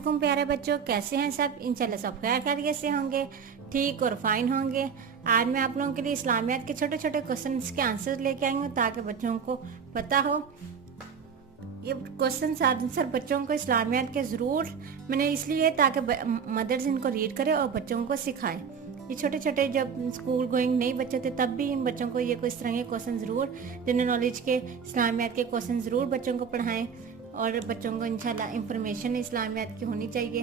वालेकुम प्यारे बच्चों, कैसे हैं सब। इंशाल्लाह सब खैर खैरियत से होंगे, ठीक और फाइन होंगे। आज मैं आप लोगों के लिए इस्लामियात के छोटे छोटे क्वेश्चंस के आंसर लेके आई हूँ ताकि बच्चों को पता हो। ये क्वेश्चन आंसर बच्चों को इस्लामियात के ज़रूर मैंने इसलिए ताकि मदर्स इनको रीड करें और बच्चों को सिखाएं। ये छोटे छोटे जब स्कूल गोइंग नहीं बच्चे थे तब भी इन बच्चों को ये कोई इस तरह के क्वेश्चन ज़रूर जनरल नॉलेज के इस्लामियात के क्वेश्चन ज़रूर बच्चों को पढ़ाएं और बच्चों को इंशाल्लाह इंफॉर्मेशन इस्लामियात की होनी चाहिए।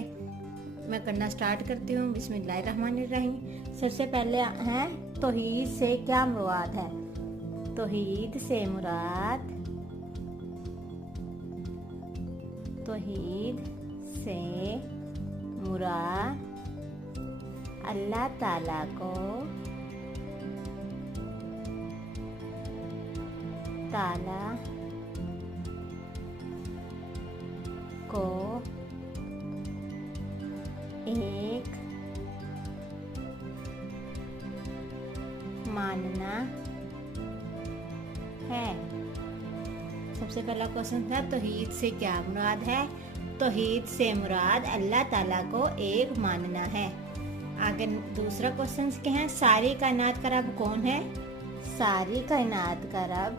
मैं करना स्टार्ट करती हूँ। बिस्मिल्लाहिर्रहमानिर्रहीम। सबसे पहले है तौहीद से क्या मुराद है। तौहीद से मुराद अल्लाह ताला को एक मानना है। सबसे पहला क्वेश्चन था तौहीद से क्या मुराद है। तौहीद से मुराद अल्लाह ताला को एक मानना है। आगे दूसरा क्वेश्चन क्या है, सारी कायनात का रब कौन है। सारी कायनात का रब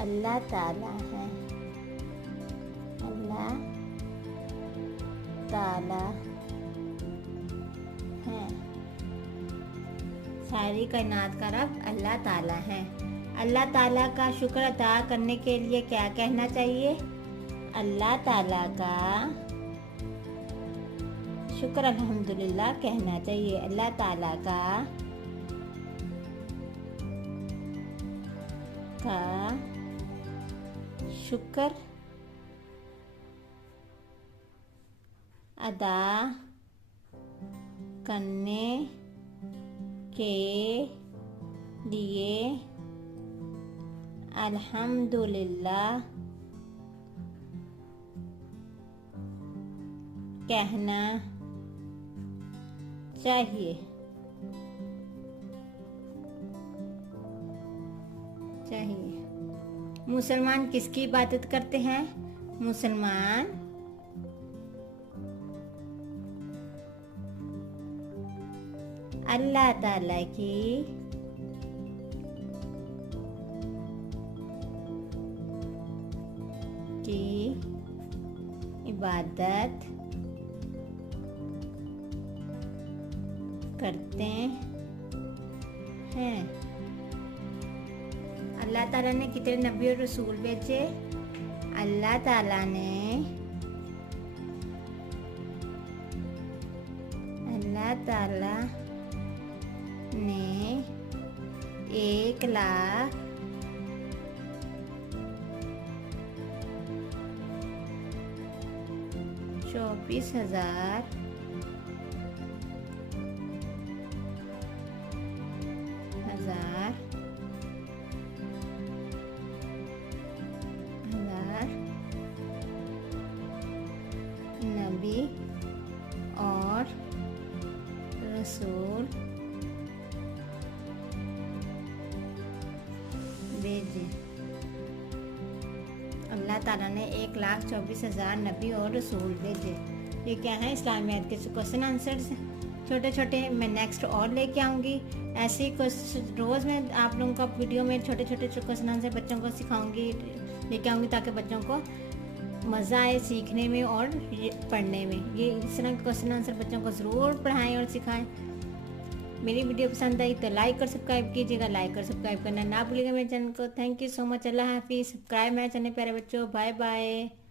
अल्लाह ताला है। अल्लाह ताला है। सारी कायनात का रब अल्लाह ताला है। अल्लाह ताला का शुक्र अदा करने के लिए क्या कहना चाहिए। अल्लाह ताला का शुक्र अल्हम्दुलिल्लाह कहना चाहिए। अल्लाह ताला का शुक्र अदा करने के लिए अल्हम्दुलिल्लाह कहना चाहिए। मुसलमान किसकी इबादत करते हैं। मुसलमान अल्लाह ताला की इबादत करते हैं। अल्लाह ताला ने कितने नबी और रसूल भेजे। अल्लाह ताला ने ने 1,24,000 नबी और रसूल भेजे। अल्लाह ताला ने 1,24,000 नबी और रसूल भेजे। ये क्या है इस्लामियात के क्वेश्चन आंसर्स छोटे छोटे। मैं नेक्स्ट और लेके आऊँगी ऐसे रोज़ मैं आप लोगों का वीडियो में छोटे छोटे क्वेश्चन आंसर बच्चों को सिखाऊंगी लेके आऊँगी ताकि बच्चों को मज़ा आए सीखने में और पढ़ने में। ये इस तरह के क्वेश्चन आंसर बच्चों को ज़रूर पढ़ाएं और सिखाएं। मेरी वीडियो पसंद आई तो लाइक और सब्सक्राइब कीजिएगा। लाइक और सब्सक्राइब करना ना भूलिएगा मेरे चैनल को। Thank you so much. अल्लाह हाफिज़। सब्सक्राइब मेरे चैनल प्यारे बच्चों। Bye bye.